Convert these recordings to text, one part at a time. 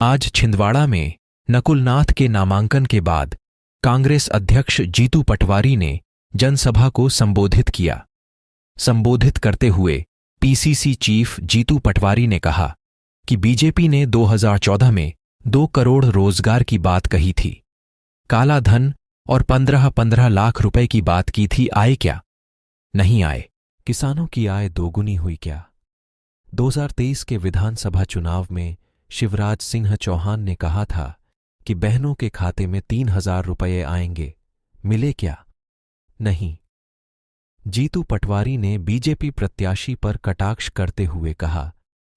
आज छिंदवाड़ा में नकुलनाथ के नामांकन के बाद कांग्रेस अध्यक्ष जीतू पटवारी ने जनसभा को संबोधित किया। संबोधित करते हुए पीसीसी चीफ जीतू पटवारी ने कहा कि बीजेपी ने 2014 में 2 करोड़ रोजगार की बात कही थी, काला धन और 15-15 लाख रुपए की बात की थी, आए क्या? नहीं आए। किसानों की आय दोगुनी हुई क्या? 2023 के विधानसभा चुनाव में शिवराज सिंह चौहान ने कहा था कि बहनों के खाते में 3,000 रुपये आएंगे, मिले क्या? नहीं। जीतू पटवारी ने बीजेपी प्रत्याशी पर कटाक्ष करते हुए कहा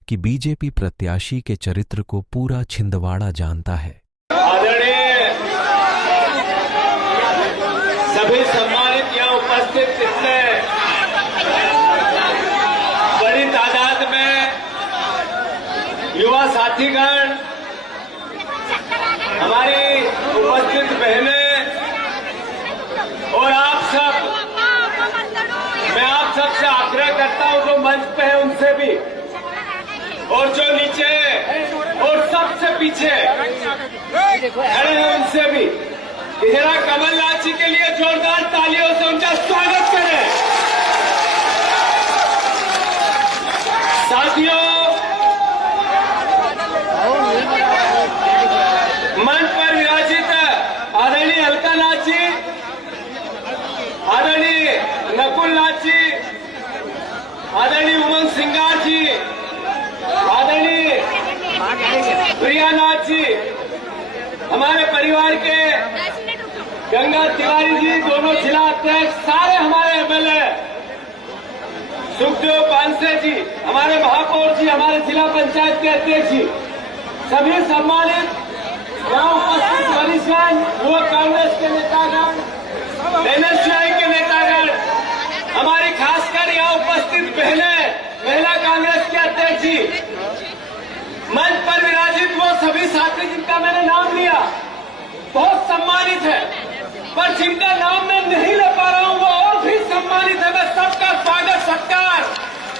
कि बीजेपी प्रत्याशी के चरित्र को पूरा छिंदवाड़ा जानता है। आदरणीय सभी सम्मानित यहाँ उपस्थित इतने बड़ी तादाद में युवा साथीगण, हमारी उपस्थित बहनें और आप सब, मैं आप सबसे आग्रह करता हूं जो मंच पे है उनसे भी और जो नीचे और सबसे पीछे खड़े हैं उनसे भी कि जरा कमलनाथ जी के लिए जोरदार तालियों से उनका स्वागत करें। साथियों, मंच पर विराजित आदरणीय अलकानाथ जी, आदरणीय नकुलनाथ जी, आदरणीय उमंग सिंगार जी, आदरणीय प्रियानाथ जी, हमारे परिवार के गंगा तिवारी जी, दोनों जिला अध्यक्ष, सारे हमारे एमएलए, सुखदेव पानसे जी, हमारे महापौर जी, हमारे जिला पंचायत के अध्यक्ष जी, सभी सम्मानित यहाँ उपस्थित वरिष्ठजन, युवक कांग्रेस के नेतागण, एनएसयूआई के नेतागण, हमारी खासकर यहाँ उपस्थित बहनें, महिला कांग्रेस के अध्यक्ष जी, मंच पर विराजित वो सभी साथी जिनका मैंने नाम लिया, बहुत सम्मानित है, पर जिनका नाम मैं नहीं ले पा रहा हूँ वो और भी सम्मानित है। मैं सबका स्वागत, सत्कार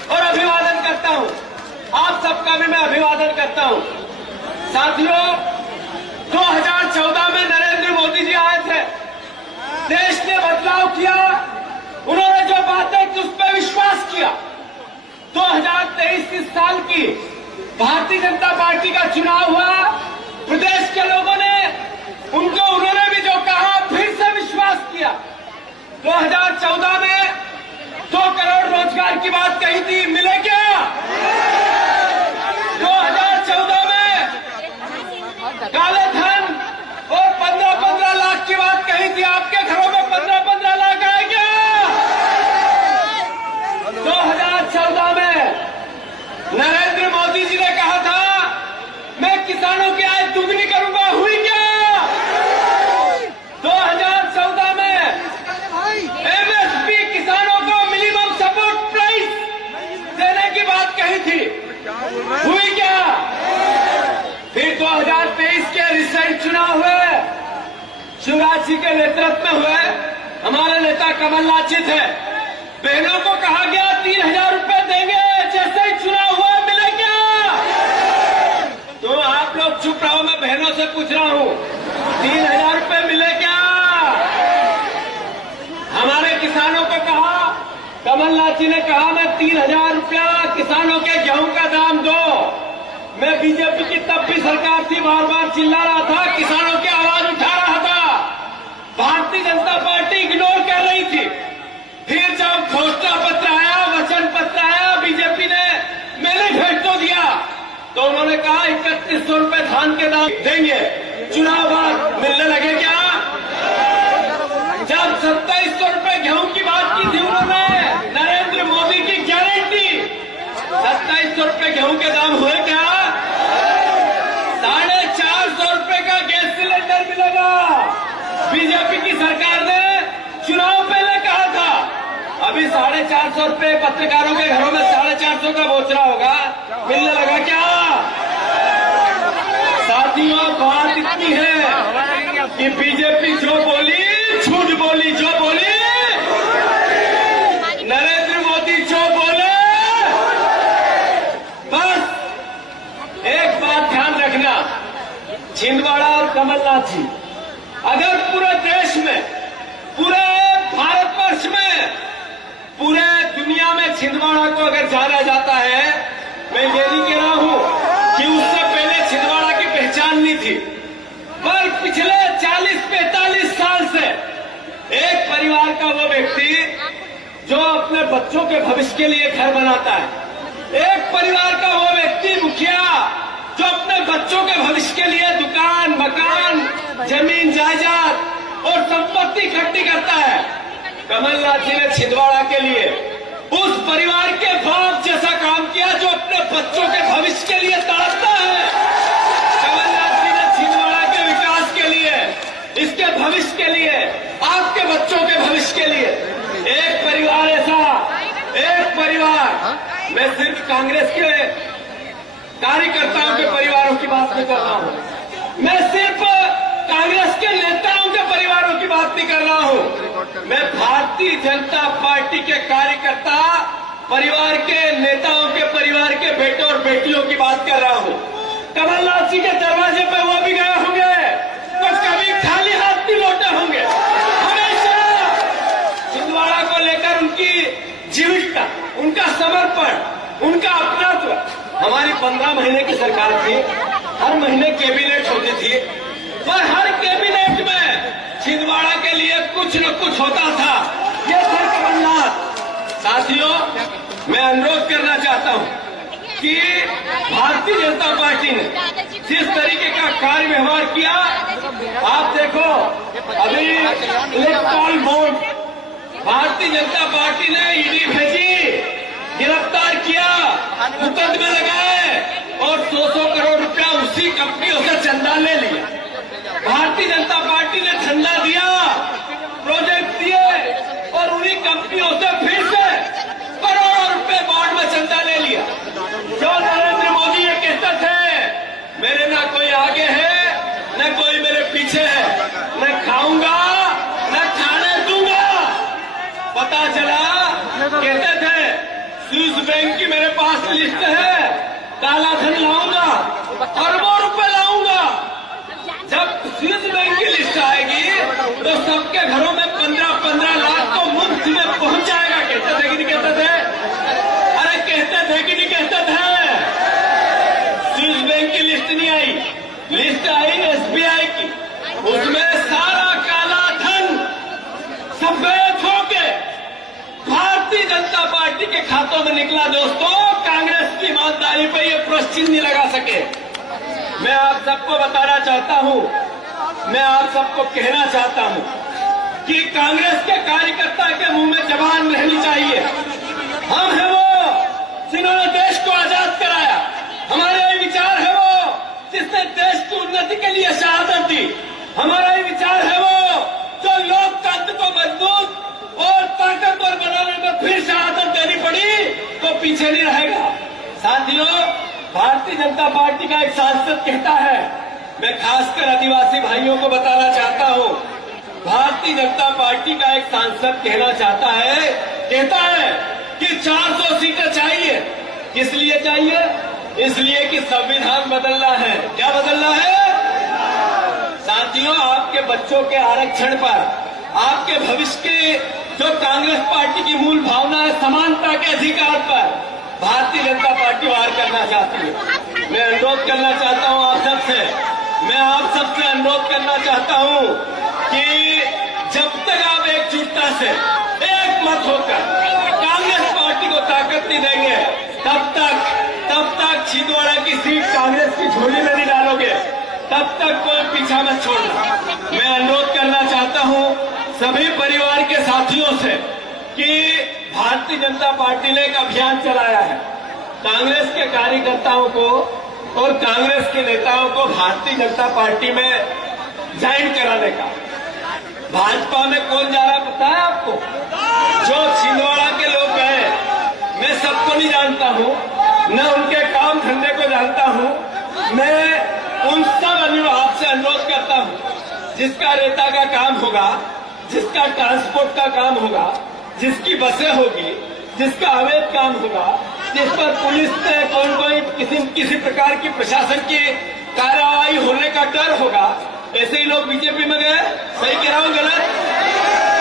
और अभिवादन करता हूँ। आप सबका भी मैं अभिवादन करता हूँ। साथियों, 2014 में नरेंद्र मोदी जी आए थे, देश ने बदलाव किया, उन्होंने जो बातें की उस पर विश्वास किया। 2023 इस साल की भारतीय जनता पार्टी का चुनाव हुआ, प्रदेश के लोगों ने उन्होंने भी जो कहा फिर से विश्वास किया। 2014 में 2 करोड़ रोजगार की बात कही थी, मिले क्या? 2014 में काले धन और 15-15 लाख की बात कही थी, आपके घरों में 15-15 लाख आए क्या? 2014 में नरेंद्र मोदी जी ने कहा था मैं किसानों की आय दुगनी करूंगा, हुई क्या? 2014 में एमएसपी किसानों को मिनिमम सपोर्ट प्राइस देने की बात कही थी, हुई क्या? फिर 2023 के रिसेंट चुनाव हुए, शिवराज जी के नेतृत्व में हुए, हमारे नेता कमलनाथ जी थे, बहनों को कहा गया 3,000 रुपए देंगे, जैसे ही चुनाव हुआ मिले क्या? तो आप लोग चुप रहो, मैं बहनों से पूछ रहा हूं, 3,000 रुपए मिले क्या? हमारे किसानों को कहा, कमलनाथ जी ने कहा मैं 3,000 रुपया किसानों के गेहूं का दाम दो। मैं बीजेपी की तब भी सरकार थी, बार बार चिल्ला रहा था, किसानों की आवाज उठा रहा था, भारतीय जनता पार्टी इग्नोर कर रही थी। फिर जब घोषणा पत्र आया, वचन पत्र आया, बीजेपी ने मैंने भेज तो दिया, तो उन्होंने कहा 3100 रुपए धान के दाम देंगे, चुनाव बाद मिलने लगे क्या? जब 2700 रुपए गेहूं की बात की थी उन्होंने, नरेंद्र मोदी की गारंटी, 2700 रुपए गेहूं के दाम हुए क्या? 450 रुपए का गैस सिलेंडर मिलेगा, बीजेपी की सरकार ने चुनाव पहले कहा था। अभी 450 रुपए पत्रकारों के घरों में 450 का बोचरा होगा, मिलने लगा क्या? साथियों, बात इतनी है कि बीजेपी जो बोली झूठ बोली, जो बोली नरेंद्र मोदी जो बोले, बस एक बात ध्यान रखना, छिंदवाड़ा और कमलनाथ जी, अगर पूरे देश में, पूरे भारतवर्ष में, पूरे दुनिया में छिंदवाड़ा को अगर जाना जाता है, मैं ये नहीं कह रहा हूं कि उससे पहले छिंदवाड़ा की पहचान नहीं थी, पर पिछले 40-45 साल से एक परिवार का वो व्यक्ति जो अपने बच्चों के भविष्य के लिए घर बनाता है, एक परिवार का वो व्यक्ति मुखिया जो अपने बच्चों के भविष्य के लिए दुकान, मकान, जमीन जायदाद और संपत्ति इकट्ठी करता है, कमलनाथ जी ने छिंदवाड़ा के लिए उस परिवार के बाप जैसा काम किया जो अपने बच्चों के भविष्य के लिए तड़पता है। कमलनाथ जी ने छिंदवाड़ा के विकास के लिए, इसके भविष्य के लिए, आपके बच्चों के भविष्य के लिए एक परिवार ऐसा, एक परिवार, मैं सिर्फ कांग्रेस के कार्यकर्ताओं के परिवारों की बात नहीं कर रहा हूं, मैं सिर्फ कांग्रेस के नेताओं के परिवारों की बात नहीं कर रहा हूं, मैं भारतीय जनता पार्टी के कार्यकर्ता परिवार के नेताओं के परिवार के बेटों और बेटियों की बात कर रहा हूं। कमलनाथ जी के दरवाजे पर वो भी गए होंगे तो कभी खाली हाथ नहीं लौटे होंगे। हमेशा छिंदवाड़ा को लेकर उनकी जीविका, उनका समर्पण, उनका अपनात्व। हमारी 15 महीने की सरकार थी, हर महीने कैबिनेट होती थी, पर हर कैबिनेट में छिंदवाड़ा के लिए कुछ न कुछ होता था। ये थे कमलनाथ। साथियों, मैं अनुरोध करना चाहता हूं कि भारतीय जनता पार्टी ने जिस तरीके का कार्य व्यवहार किया, आप देखो अभी electoral bond Bharatiya Janata party ने ईडी भेजी, गिरफ्तार किया, मुकदमे लगाए और 100 करोड़ रुपया उसी कंपनियों से चंदा ले लिया। भारतीय जनता पार्टी ने चंदा दिया, प्रोजेक्ट दिए और उन्हीं कंपनियों से फिर से करोड़ों रुपए बॉन्ड में चंदा ले लिया। जो नरेंद्र मोदी ये कहते थे मेरे ना कोई आगे है, न कोई मेरे पीछे है, न खाऊंगा न खाने दूंगा। पता चला कहते थे स्विस बैंक की मेरे पास लिस्ट है, काला धन लाऊंगा, अरबों रुपए लाऊंगा। जब स्विस बैंक की लिस्ट आएगी तो सबके घरों में 15-15 लाख तो मुफ्त में पहुंच जाएगा। कहते थे कि नहीं कहते थे? अरे कहते थे कि नहीं कहते थे? स्विस बैंक की लिस्ट नहीं आई, लिस्ट आई SBI की, उसमें सारा काला धन सफेद होके भारतीय जनता पार्टी के खातों में निकला। दोस्तों, कांग्रेस की ईमानदारी पर यह प्रश्न चिन्ह नहीं लगा सके। मैं आप सबको बताना चाहता हूं, मैं आप सबको कहना चाहता हूं कि कांग्रेस के कार्यकर्ता के मुंह में जबान रहनी चाहिए। हम है वो जिन्होंने देश को आजाद कराया, हमारे ये विचार है वो जिसने देश की उन्नति के लिए शहादत दी, हमारा ये विचार है वो जो लोकतंत्र को मजबूत और ताकतवर बनाने में फिर शहादत देनी पड़ी तो पीछे नहीं रहेगा। साथियों, भारतीय जनता पार्टी का एक सांसद कहता है, मैं खासकर आदिवासी भाइयों को बताना चाहता हूं, भारतीय जनता पार्टी का एक सांसद कहना चाहता है, कहता है कि 400 सीटें चाहिए। किस लिए चाहिए? इसलिए कि संविधान बदलना है। क्या बदलना है? साथियों, आपके बच्चों के आरक्षण पर, आपके भविष्य के जो कांग्रेस पार्टी की मूल भावना है समानता के अधिकार पर भारतीय जनता पार्टी वार करना चाहती है। मैं अनुरोध करना चाहता हूं आप सबसे, मैं आप सबसे अनुरोध करना चाहता हूं कि जब तक आप एकजुटता से एक मत होकर कांग्रेस पार्टी को ताकत नहीं देंगे, तब तक छिंदवाड़ा की सीट कांग्रेस की झोली में नहीं डालोगे, तब तक कोई पीछा मत छोड़ना। मैं अनुरोध करना चाहता हूं सभी परिवार के साथियों से कि भारतीय जनता पार्टी ने एक अभियान चलाया है, कांग्रेस के कार्यकर्ताओं को और कांग्रेस के नेताओं को भारतीय जनता पार्टी में ज्वाइन कराने का। भाजपा में कौन जा रहा पता है आपको? जो छिंदवाड़ा के लोग गए, मैं सबको नहीं जानता हूं, न उनके काम धंधे को जानता हूं, मैं उन सब आपसे अनुरोध करता हूं जिसका रेता का काम होगा, जिसका ट्रांसपोर्ट का काम होगा, जिसकी बसें होगी, जिसका अवैध काम होगा, जिस पर पुलिस से कोई किसी प्रकार की प्रशासन की कार्रवाई होने का डर होगा, ऐसे ही लोग बीजेपी में गए। सही कह रहा हूं गलत?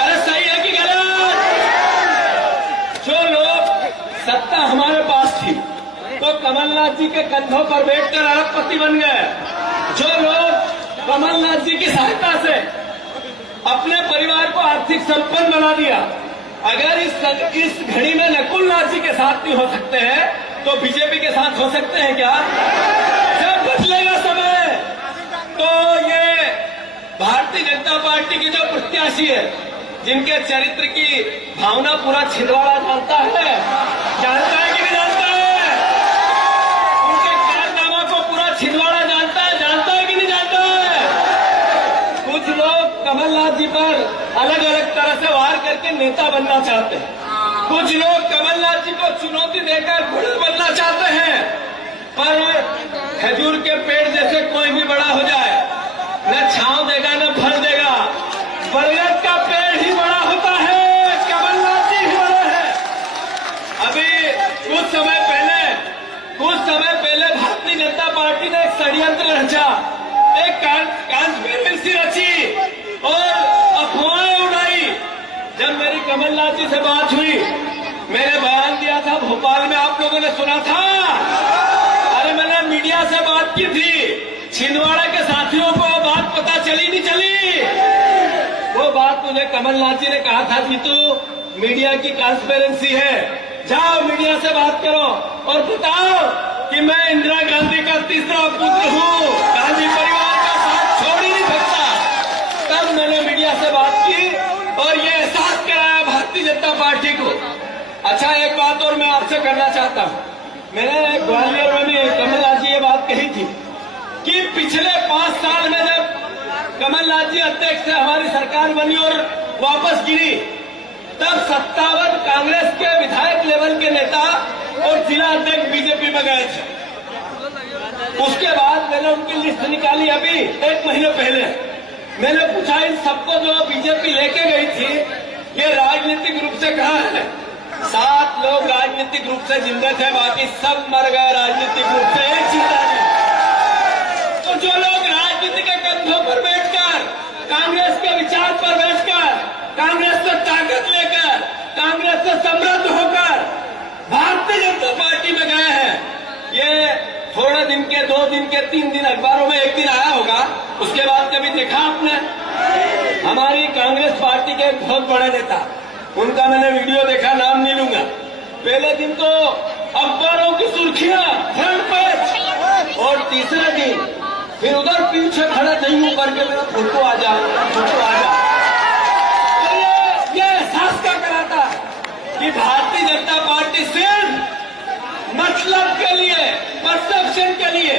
अरे सही है कि गलत? जो लोग सत्ता हमारे पास थी तो कमलनाथ जी के कंधों पर बैठकर अरबपति बन गए। जो लोग कमलनाथ जी की सहायता से अपने परिवार को आर्थिक संपन्न बना दिया, अगर इस घड़ी में नकुल नाथ जी के साथ नहीं हो सकते हैं तो बीजेपी के साथ हो सकते हैं क्या? जब बदलेगा समय तो ये भारतीय जनता पार्टी के जो प्रत्याशी है, जिनके चरित्र की भावना पूरा छिंदवाड़ा जानता है कि नहीं जानता है? उनके कारनामा को पूरा छिंदवाड़ा जानता है कि नहीं जानता है? कुछ लोग कमलनाथ जी पर अलग अलग तरह से वार करके नेता बनना चाहते हैं। कुछ लोग कमलनाथ जी को चुनौती देकर बुढ़ा बनना चाहते हैं। पर खजूर के पेड़ जैसे कोई भी बड़ा हो जाए, न छांव देगा न फल देगा। बरगद का पेड़ ही बड़ा होता है, कमलनाथ जी ही बड़े हैं। अभी कुछ समय पहले भारतीय जनता पार्टी ने एक षड्यंत्र रचा, एक कॉन्स्पिरेसी रची और अफवाहें उड़ाई। जब मेरी कमलनाथ जी से बात हुई, मैंने बयान दिया था भोपाल में, आप लोगों ने सुना था। अरे मैंने मीडिया से बात की थी, छिंदवाड़ा के साथियों को बात पता चली नहीं चली? वो बात मुझे कमलनाथ जी ने कहा था कि तू मीडिया की ट्रांसपेरेंसी है, जाओ मीडिया से बात करो और बताओ कि मैं इंदिरा गांधी का तीसरा पुत्र हूँ, गांधी परिवार का साथ छोड़ ही नहीं सकता। तब मैंने मीडिया से बात की और ये एहसास कराया भारतीय जनता पार्टी को। अच्छा, एक बात और मैं आपसे करना चाहता हूँ। मैंने ग्वालियर में भी कमलनाथ जी ये बात कही थी कि पिछले 5 साल में जब कमलनाथ जी अध्यक्ष से हमारी सरकार बनी और वापस गिरी, तब 57 कांग्रेस के विधायक लेवल के नेता और जिला अध्यक्ष बीजेपी में गए थे। उसके बाद मैंने उनकी लिस्ट निकाली अभी 1 महीने पहले। मैंने पूछा इन सबको जो बीजेपी लेके गई थी, ये राजनीतिक रूप से कहाँ है? 7 लोग राजनीतिक रूप से जिंदा थे, बाकी सब मर गए राजनीतिक रूप से, एक जिंदा नहीं। तो जो लोग राजनीति के कंधों पर बैठकर, कांग्रेस के विचार पर बैठकर, कांग्रेस से ताकत लेकर, कांग्रेस से समृद्ध होकर भारतीय जनता पार्टी में गए हैं, ये थोड़े दिन के, 2 दिन के, 3 दिन अखबारों में एक दिन आया होगा, उसके बाद कभी देखा आपने? हमारी कांग्रेस पार्टी के एक बहुत बड़े नेता, उनका मैंने वीडियो देखा, नाम नहीं लूंगा। पहले दिन तो अखबारों की सुर्खियां फ्रंट पेज, और तीसरे दिन फिर उधर पीछे खड़े नहीं हूं करके मेरा फोटो आ जा। तो ये एहसास क्या कराता है कि भारतीय जनता पार्टी सिर्फ मतलब के लिए, परसेप्शन के लिए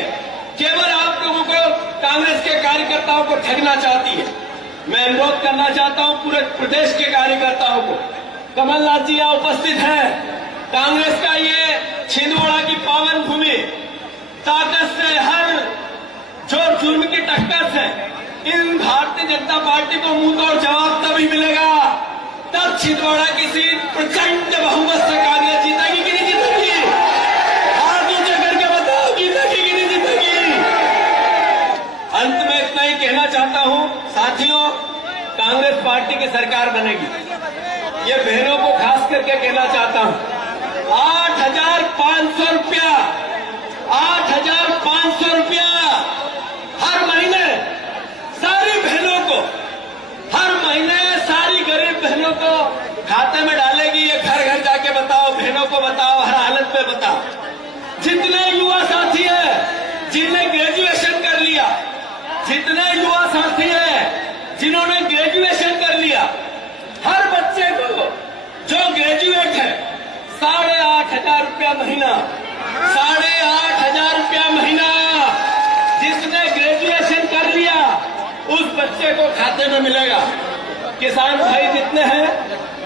केवल आप लोगों को, कांग्रेस के कार्यकर्ताओं को ठगना चाहती है। मैं अनुरोध करना चाहता हूं पूरे प्रदेश के कार्यकर्ताओं को, कमलनाथ जी यहाँ उपस्थित हैं, कांग्रेस का ये छिंदवाड़ा की पावन भूमि, ताकत से, हर जोर जुर्म की टक्कर से इन भारतीय जनता पार्टी को मुंह तोड़ जवाब तभी मिलेगा, तब छिंदवाड़ा की सीट प्रचंड बहुमत से कांग्रेस जीतेगी कि नहीं जीतेगी? हाथ नीचे करके बताओ, जीतेगी कि नहीं जीतेगी? अंत में इतना ही कहना चाहता हूं, साथियों, कांग्रेस पार्टी की सरकार बनेगी। ये बहनों को खास करके कहना चाहता हूं, 8,500 रुपया, 8,500 रुपया हर महीने सारी बहनों को, हर महीने सारी गरीब बहनों को खाते में डालेगी। ये घर घर जाके बताओ, बहनों को बताओ, हर हालत में बताओ। जितने युवा साथी हैं जिन्होंने ग्रेजुएशन कर लिया, जितने युवा साथी हैं जिन्होंने ग्रेजुएशन कर लिया, हर बच्चे को जो ग्रेजुएट है 8,500 रुपया महीना, 8,500 रुपया महीना जिसने ग्रेजुएशन कर लिया उस बच्चे को खाते में मिलेगा। किसान भाई जितने हैं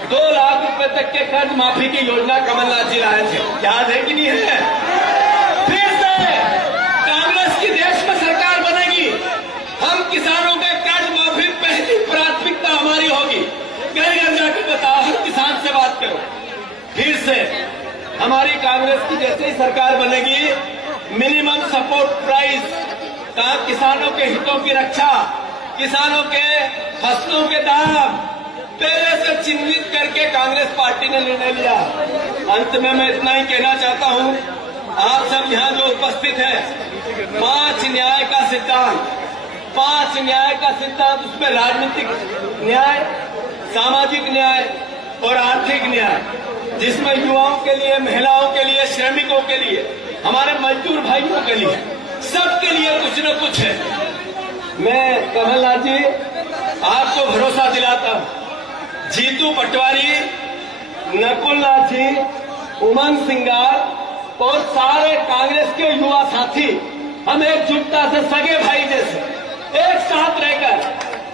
2 लाख रुपए तक के कर्ज माफी की योजना कमलनाथ जी लाए थे, याद है कि नहीं है? फिर से कांग्रेस की देश में सरकार बनेगी, हम किसानों के कर्ज माफी पहली प्राथमिकता हमारी होगी। घर घर जाकर बताओ, हर किसान से बात करो। फिर से हमारी कांग्रेस की जैसे ही सरकार बनेगी, मिनिमम सपोर्ट प्राइस किसानों के हितों की रक्षा, किसानों के फसलों के दाम पहले से चिन्हित करके कांग्रेस पार्टी ने निर्णय लिया। अंत में मैं इतना ही कहना चाहता हूं, आप सब यहां जो उपस्थित हैं, 5 न्याय का सिद्धांत, उसमें राजनीतिक न्याय, सामाजिक न्याय और आर्थिक न्याय, जिसमें युवाओं के लिए, महिलाओं के लिए, श्रमिकों के लिए, हमारे मजदूर भाइयों के लिए, सबके लिए कुछ न कुछ है। मैं कमलनाथ जी आपको भरोसा दिलाता हूं, जीतू पटवारी, नकुल नाथ जी, उमंग सिंगार और सारे कांग्रेस के युवा साथी हम एकजुटता से सगे भाई जैसे एक साथ रहकर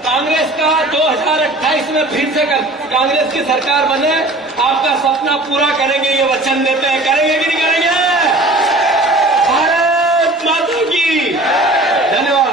कांग्रेस का 2028 में फिर से कांग्रेस की सरकार बने, आपका सपना पूरा करेंगे, ये वचन देते हैं। करेंगे कि नहीं करेंगे? भारत माता की धन्यवाद।